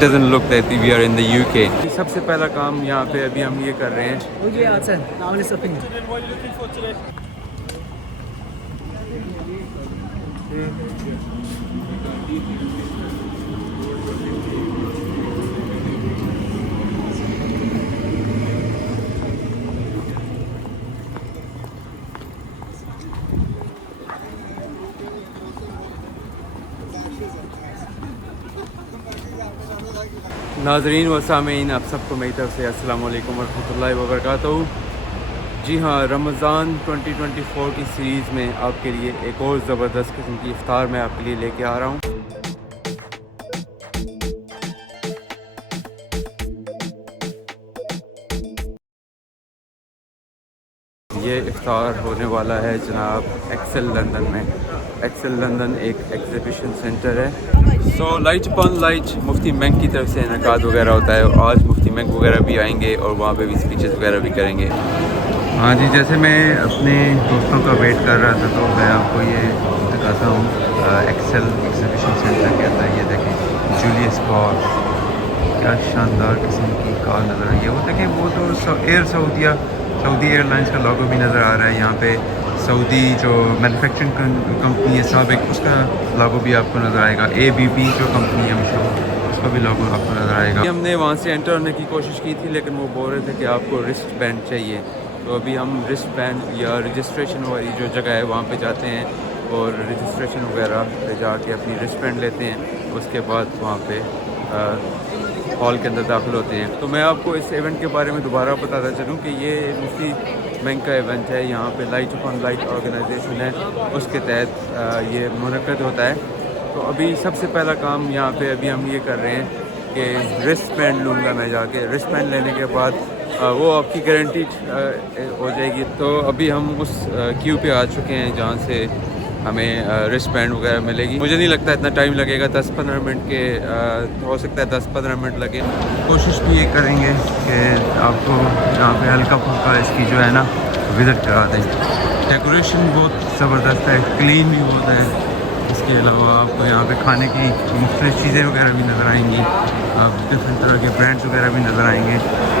Doesn't look that we are in the UK. सबसे पहला काम यहाँ पे अभी हम ये कर रहे हैं। नाज़रीन व सामीन, आप सबको मेरी तरफ से अस्सलाम वालेकुम वरहमतुल्लाहि वबरकातुहू। जी हाँ, रमज़ान 2024 की सीरीज़ में आपके लिए एक और ज़बरदस्त किस्म की इफ्तार मैं आपके लिए लेके आ रहा हूँ। ये इफ्तार होने वाला है जनाब एक्सेल लंदन में। एक्सेल लंदन एक एग्ज़िबिशन सेंटर है। सो लाइट अपॉन लाइट मुफ्ती मेंक की तरफ से इनकाद वगैरह होता है और आज मुफ्ती मेंक वगैरह भी आएंगे और वहाँ पे भी स्पीचेस वगैरह भी करेंगे। हाँ जी, जैसे मैं अपने दोस्तों का वेट कर रहा था तो मैं आपको ये दिखाता हूँ एक्सेल एग्ज़िबिशन सेंटर के अंदर। ये देखें जूलियस कार, क्या शानदार किस्म की कार नज़र आई है। वो देखें, वो तो सऊदी एयरलाइंस का लोगो भी नज़र आ रहा है यहाँ पे। सऊदी जो मैन्युफैक्चरिंग कंपनी है साबिक, उसका लोगो भी आपको नज़र आएगा। ABB जो कंपनी है मशहूर, उसका भी लोगो आपको नज़र आएगा। हमने वहाँ से एंटर होने की कोशिश की थी लेकिन वो बोल रहे थे कि आपको रिस्ट बैंड चाहिए। तो अभी हम रिस्ट बैंड या रजिस्ट्रेशन वाली जो जगह है वहाँ पे जाते हैं और रजिस्ट्रेशन वगैरह पे जाके अपनी रिस्ट बैंड लेते हैं। उसके बाद वहाँ पे हॉल के अंदर दाखिल होते हैं। तो मैं आपको इस इवेंट के बारे में दोबारा बताता चलूँ कि ये मुफ्ती मेंक का इवेंट है। यहाँ पे लाइट अपॉन लाइट ऑर्गेनाइजेशन है, उसके तहत ये मुनक्कद होता है। तो अभी सबसे पहला काम यहाँ पे अभी हम ये कर रहे हैं कि रिस्ट बैंड लूँगा मैं जाके। रिस्ट बैंड लेने के बाद वो आपकी गारंटी हो जाएगी। तो अभी हम उस क्यू पे आ चुके हैं जहाँ से हमें रिस्ट बैंड वगैरह मिलेगी। मुझे नहीं लगता इतना टाइम लगेगा, 10-15 मिनट के हो सकता है 10-15 मिनट लगे। कोशिश भी ये करेंगे कि आपको यहाँ पे हल्का फुल्का इसकी जो है ना विज़िट करा दें। डेकोरेशन बहुत ज़बरदस्त है, क्लीन भी बहुत है। इसके अलावा आपको यहाँ पे खाने की मुख्तलिफ़ चीज़ें वगैरह भी नज़र आएंगी। आप डिफरेंट तरह के ब्रांड्स वगैरह भी नज़र आएंगे।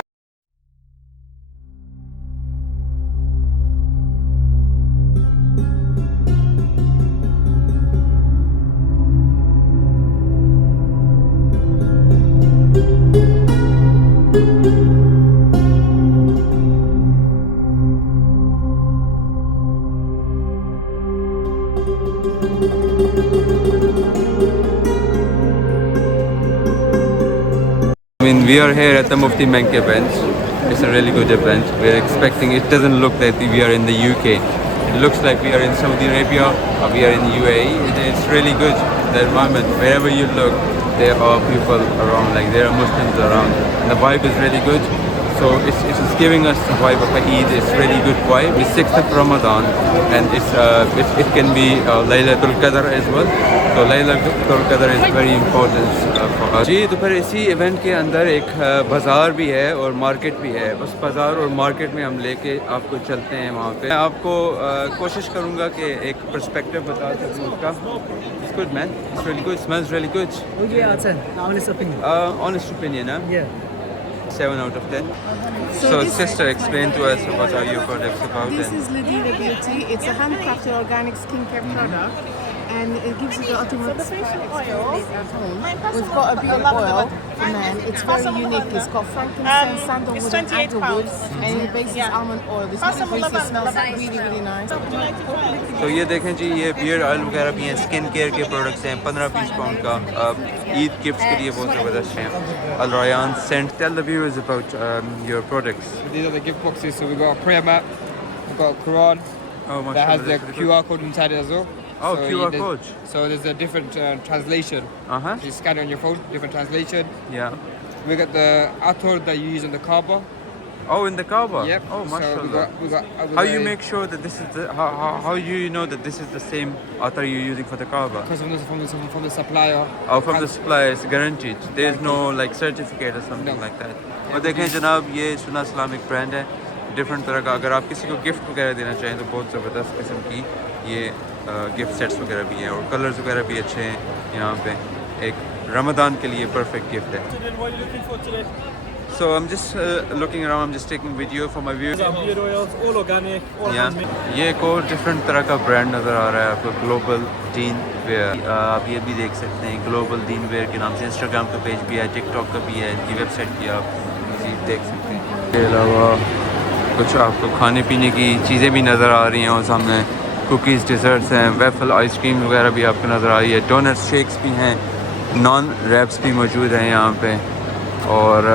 We are here at the Mufti Menk event. It's a really good event. We're expecting, it doesn't look that we are in the UK. It looks like we are in Saudi Arabia or we are in UAE. It's really good, the environment. Wherever you look, there are people around, like there are Muslims around. And the vibe is really good. So it's giving us the vibe of Eid. It's really good vibe. It's 6th of Ramadan and it can be Laylatul Qadr as well. So Laylatul Qadr is very important for us. जी, तो फिर इसी event के अंदर एक बाज़ार भी है और मार्केट भी है। बस बाज़ार और मार्केट में हम लेके आपको चलते हैं वहाँ पे। मैं आपको कोशिश करूँगा कि एक पर्सपेक्टिव बता सकूँ उसका। It's good man. It's really good. Smells really good. Would you out 10? Honest opinion. Honest opinion, huh? Yeah. 7 out of 10. So sister, explain to us what are your products about. This is Ladina Beauty. It's a handcrafted organic skincare product, and it gives you the ultimate experience at home. We've got a beauty oil for men. It's very unique. It's got frankincense, sandalwood, and alderwood, and the base is almond oil. This is greasy. It smells really, really nice. तो ये देखें जी, ये beard oil वगैरह भी हैं, skin care के products हैं। 15-20 pound का ईद गिफ्ट्स के लिए बहुत ज़बरदस्त हैं। Al Rayyan scent. Tell the viewers about your products. These are the gift boxes. So we've got a prayer mat, we've got a Quran that has the QR code inside it as well. Oh, so QR code. So there's a different translation. You scan it on your phone, different translation. Yeah. We got the athor that you use in the Kaaba. Oh, in the Kaaba. Yep. Oh, So mashallah. we got How you make sure that this is the how you know that this is the same athar you're using for the Kaaba? because from the supplier. Oh, from the supplier, it's guaranteed. There's no like certificate or something No. like that. और देखें जनाब, ये सुना Islamic brand है, different तरह का। अगर आप किसी को गिफ्ट वगैरह देना चाहें तो बहुत ज़बरदस्त किस्म की ये गिफ्ट सेट्स वगैरह भी हैं और कलर्स वगैरह भी अच्छे हैं यहाँ पे। एक रमज़ान के लिए परफेक्ट गिफ्ट है। So I'm just looking around, I'm just taking video for my viewers. Beard oils, all organic, all handmade. ये एक और डिफरेंट तरह का ब्रांड नज़र आ रहा है आपको, ग्लोबल दीन वेयर। आप ये भी देख सकते हैं, ग्लोबल दीन वेयर के नाम से इंस्टाग्राम का पेज भी है, टिकटॉक का भी है, इनकी वेबसाइट भी आप इसी देख सकते हैं। इसके अलावा कुछ आपको खाने पीने की चीज़ें भी नज़र आ रही हैं और सामने कुकीज़, डिज़र्ट्स हैं, वेफल आइसक्रीम वगैरह भी आपको नज़र आ रही है, डोनट्स, शेक्स भी हैं, नॉन रैप्स भी मौजूद हैं यहाँ पे। और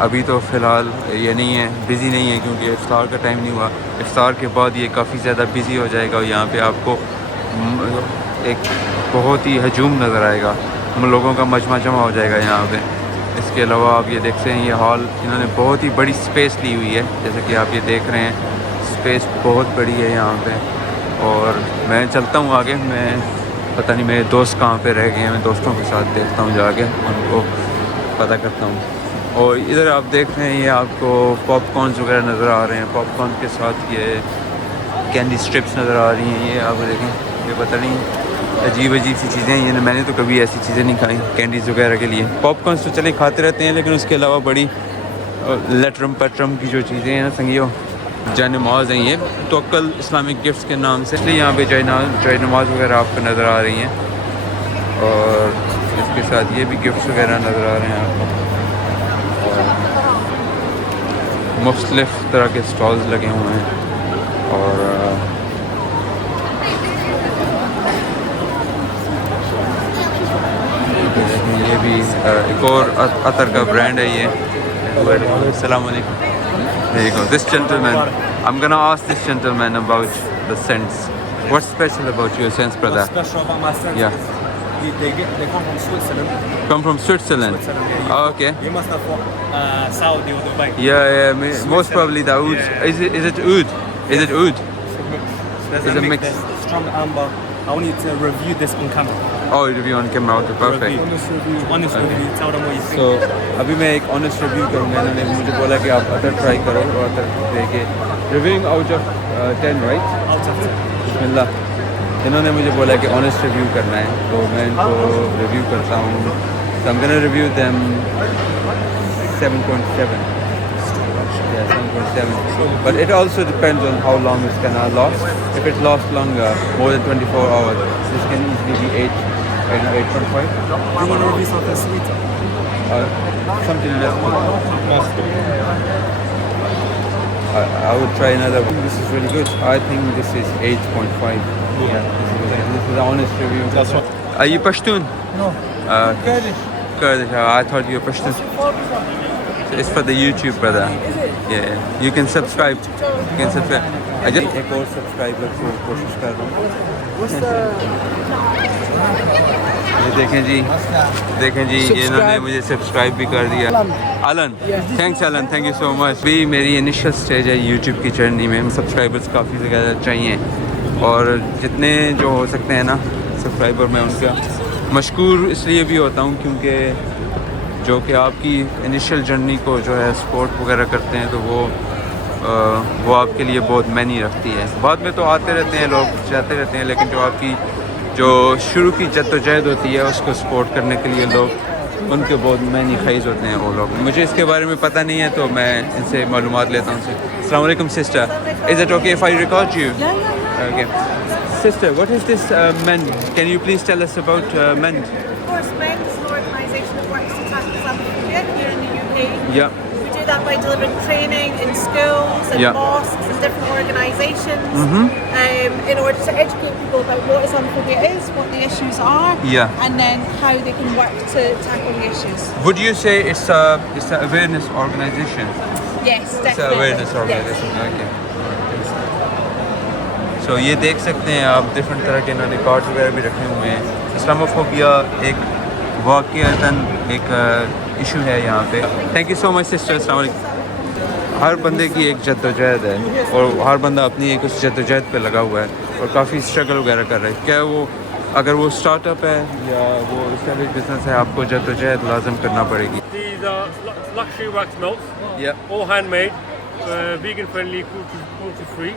अभी तो फ़िलहाल ये नहीं है, बिज़ी नहीं है क्योंकि इफ्तार का टाइम नहीं हुआ। इफ्तार के बाद ये काफ़ी ज़्यादा बिज़ी हो जाएगा और यहाँ पे आपको एक बहुत ही हजूम नज़र आएगा, लोगों का मजमा जमा हो जाएगा यहाँ पे। इसके अलावा आप ये देख सकते हैं, ये हॉल इन्होंने बहुत ही बड़ी स्पेस ली हुई है, जैसे कि आप ये देख रहे हैं, स्पेस बहुत बड़ी है यहाँ पे। और मैं चलता हूँ आगे, मैं पता नहीं मेरे दोस्त कहाँ पे रह गए हैं, मैं दोस्तों के साथ देखता हूँ जाके, उनको पता करता हूँ। और इधर आप देख रहे हैं, ये आपको पॉपकॉर्न्स वगैरह नज़र आ रहे हैं, पॉपकॉर्न के साथ ये कैंडी स्ट्रिप्स नज़र आ रही हैं। ये आप देखें, ये पता नहीं अजीब अजीब सी चीज़ें हैं, ये मैंने तो कभी ऐसी चीज़ें नहीं खाई कैंडीज़ वगैरह के लिए। पॉपकॉर्न्स तो चले खाते रहते हैं, लेकिन उसके अलावा बड़ी लटरम पटरम की जो चीज़ें हैं ना संगियो, जय नमाज हैं, ये तोक्कल इस्लामिक गिफ्ट्स के नाम से, इसलिए यहाँ पे जय नमाज वगैरह आपको नज़र आ रही हैं। और इसके साथ ये भी गिफ्ट्स वगैरह नज़र आ रहे हैं आपको, मुख्तलिफ़ तरह के स्टॉल्स लगे हुए हैं। और ये भी एक और अतर का ब्रांड है ये। अस्सलाम वालेकुम। There you go. This gentleman, I'm gonna ask this gentleman about the scents. What's special about your scents, brother? What's special about my scents? Yeah. They come from Switzerland. Come from Switzerland. Yeah, Oh, okay. You must have thought Saudi or Dubai. Yeah. Most probably the oud. Yeah. Is it oud? Is it oud? There's It's a a mix. mix. There's strong amber. I want you to review this on camera. Oh, review on camera. Okay, perfect. Review. Honest review. Tell them what you think. So अभी मैं एक honest review करूँगा। इन्होंने मुझे बोला कि आप अतर try करो और अतर देके reviewing out of 10, right? Out of 10. बिस्मिल्लाह। इन्होंने मुझे बोला कि ऑनेस्ट रिव्यू करना है, तो मैं इनको रिव्यू करता हूँ। So I'm gonna review them 7.7. Yeah, 7.7. But it also depends on how long it's gonna last. If it lasts longer, more than 24 hours, this can easily be 8, 8.5. Do you want to review something sweeter? Something less. I would try another one. This is really good. I think this is 8.5. Yeah, this is an honest review. That's what. Are you Pashtun? No. Kurdish. Kurdish. I thought you were Pashtun. So it's for the YouTube, brother. Yeah. You can subscribe. You can subscribe. I just एक और subscriber को कोशिश कर रहा हूँ। ये देखें जी, ये इन्होंने मुझे सब्सक्राइब भी कर दिया। Alan, thanks Alan, thank you so much. भी मेरी इनिशियल स्टेज है यूट्यूब की जर्नी में, सब्सक्राइबर्स काफ़ी ज़्यादा चाहिए और जितने जो हो सकते हैं ना सब्सक्राइबर, मैं उनका मशकूर इसलिए भी होता हूँ क्योंकि जो कि आपकी इनिशियल जर्नी को जो है सपोर्ट वगैरह करते हैं, तो वो आपके लिए बहुत मैनी रखती है। बाद में तो आते रहते हैं लोग, जाते रहते हैं, लेकिन जो आपकी जो शुरू की जद्दोजहद होती है उसको सपोर्ट करने के लिए लोग, उनके बहुत मैनी ख़ैज़ होते हैं वो लोग। मुझे इसके बारे में पता नहीं है तो मैं इनसे मालूमात लेता हूँ। अस्सलाम वालेकुम sister, is it okay if I record you? Okay sister, what is this MEND? Can you please tell us about MEND? Of course, MENK is an organisation that works to tackle Islamophobia here in the UK. Yeah. We do that by delivering training in schools and Yeah. mosques and different organisations in order to educate people about what Islamophobia is, what the issues are, Yeah. and then how they can work to tackle the issues. Would you say it's an awareness organisation? Yes, It's an definitely. awareness organisation. Okay. So ये देख सकते हैं आप, different तरह के इन्होंने cards वगैरह भी रखे हुए हैं। इस्लामोफोबिया एक वाक़ईतन एक इशू है यहाँ पे। Thank you so much sister. अस्सलाम वालेकुम। हर बंदे की एक जद्दोजहद है और हर बंदा अपनी एक उस जद्दोजहद पे लगा हुआ है और काफ़ी स्ट्रगल वगैरह कर रहा है। क्या वो अगर वो स्टार्टअप है या वो एस्टेब्लिश बिजनेस है, आपको जद्दोजहद लाजम करना पड़ेगी। These are luxury wax melts, Yeah. all handmade, vegan friendly, cruelty free.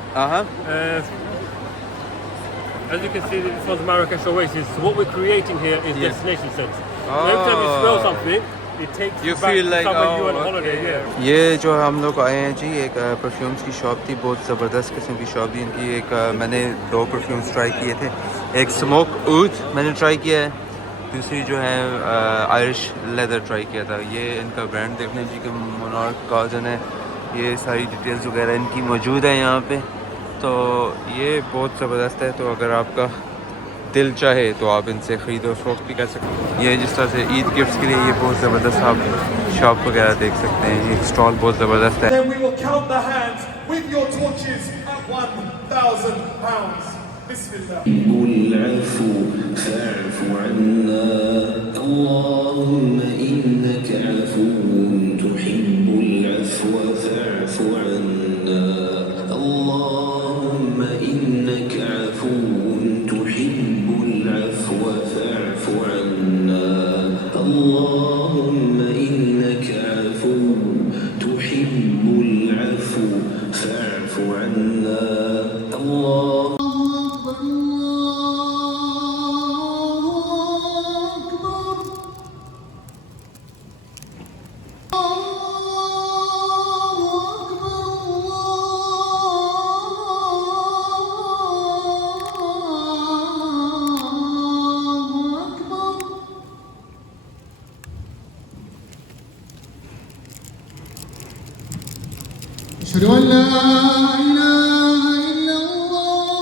As you can see, this one's Marrakesh Oasis. So what we're creating here is Yeah. destination scents. Every time you smell something, it takes You you back feel to like, somewhere you oh, were on holiday. okay. Yeah. ये जो हम लोग आए हैं जी, एक perfumes की shop थी, बहुत ज़बरदस्त किस्म की शॉप थी इनकी। एक मैंने 2 परफ्यूम्स ट्राई किए थे। एक स्मोक ऊद मैंने ट्राई किया है, दूसरी जो है आयरिश लेदर ट्राई किया था। ये इनका ब्रांड देख लें जी कि मोनार्क कॉजन है। ये सारी डिटेल्स वगैरह इनकी मौजूद है यहाँ पे। तो ये बहुत ज़बरदस्त है। तो अगर आपका दिल चाहे तो आप इनसे ख़रीदो फरोख्त भी कर सकते हैं। ये जिस तरह से ईद गिफ्ट्स के लिए ये बहुत ज़बरदस्त आप शॉप वगैरह देख सकते हैं। ये स्टॉल बहुत ज़बरदस्त है। Then we will count the hands with your torches at £1,000. Bismillah. العفو فاعف عنا اللهم إنك عفو تحب العفو فاعف عنا اللهم إنك عفو تحب العفو فاعف عنا اللهم إنك عفو تحب العفو فاعف عنا الله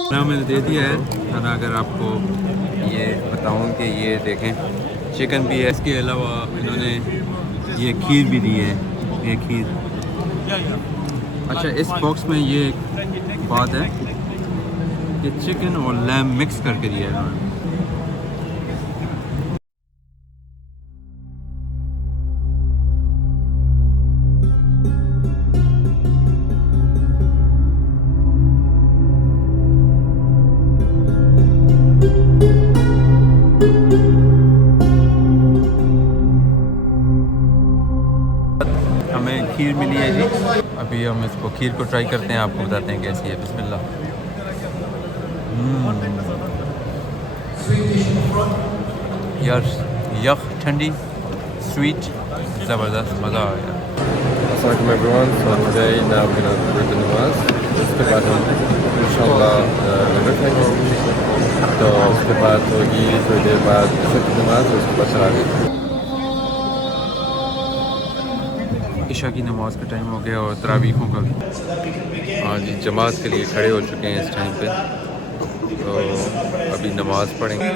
खाना मैंने दे दिया है। खाना अगर आपको ये बताऊं कि ये देखें चिकन भी है, इसके अलावा इन्होंने ये खीर भी दी है। ये खीर, अच्छा इस बॉक्स में ये बात है कि चिकन और लैम मिक्स करके दिया है इन्होंने। हमें खीर मिली है जी। अभी हम इसको खीर को ट्राई करते हैं, आपको बताते हैं कैसी है। बिस्मिल्लाह। यार यख ठंडी स्वीट ज़बरदस्त, मज़ा आ गया। Assalamualaikum everyone. So today now we're going to read the namaz. उसके बाद हम इंशाल्लाह नंबर खाएंगे। तो उसके बाद होगी थोड़ी देर बाद असर की नमाज, उसके बाद तरावी। इशा की नमाज का टाइम हो गया और तरावीहों का भी। हाँ जी, जमात के लिए खड़े हो चुके हैं इस टाइम पे। तो अभी नमाज पढ़ेंगे।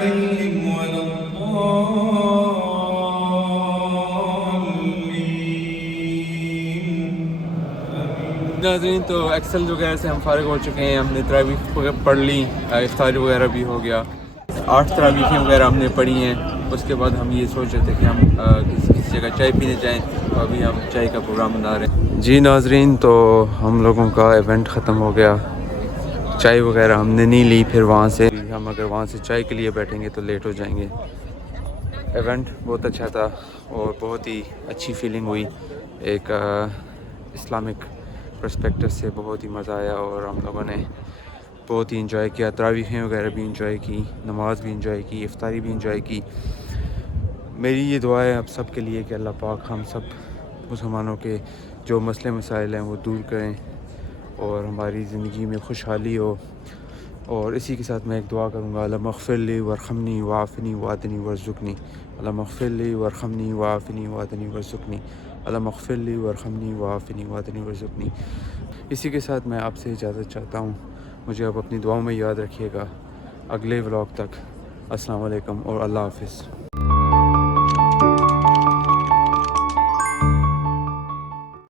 नाज़रीन, तो एक्सेल वगैरह से हम फारिग हो चुके हैं। हमने तरावीह पढ़ ली, इफ्तार वगैरह भी हो गया। 8 तरावीहें वगैरह हमने पढ़ी हैं। उसके बाद हम ये सोच रहे थे कि हम किसी जगह चाय पीने जाएं, तो अभी हम चाय का प्रोग्राम बना रहे हैं। जी नाज़रीन, तो हम लोगों का इवेंट ख़त्म हो गया। चाय वगैरह हमने नहीं ली। फिर वहाँ से हम अगर वहाँ से चाय के लिए बैठेंगे तो लेट हो जाएंगे। इवेंट बहुत अच्छा था और बहुत ही अच्छी फीलिंग हुई। एक इस्लामिक पर्सपेक्टिव से बहुत ही मज़ा आया और हम लोगों ने बहुत ही इंजॉय किया। तरावीहें वगैरह भी इंजॉय की, नमाज भी इंजॉय की, इफ्तारी भी इंजॉय की। मेरी ये दुआ है आप सब के लिए कि अल्लाह पाक हम सब मुसलमानों के जो मसले मसाइल हैं वो दूर करें और हमारी ज़िंदगी में खुशहाली हो। और इसी के साथ मैं एक दुआ करूँगा, अल्लाह मग़फ़िरली वरहमनी वाफ़नी वादनी वरज़ुक़नी, अल्लाह मग़फ़िरली वरहमनी वाफ़नी वादनी वरज़ुक़नी, अल्लाह मग़फ़िरली वरहमनी वाफ़नी वादनी वरज़ुक़नी। इसी के साथ मैं आपसे इजाज़त चाहता हूँ। मुझे अब अपनी दुआओं में याद रखिएगा। अगले व्लॉग तक अस्सलाम वालेकुम और अल्लाह हाफ़िज़।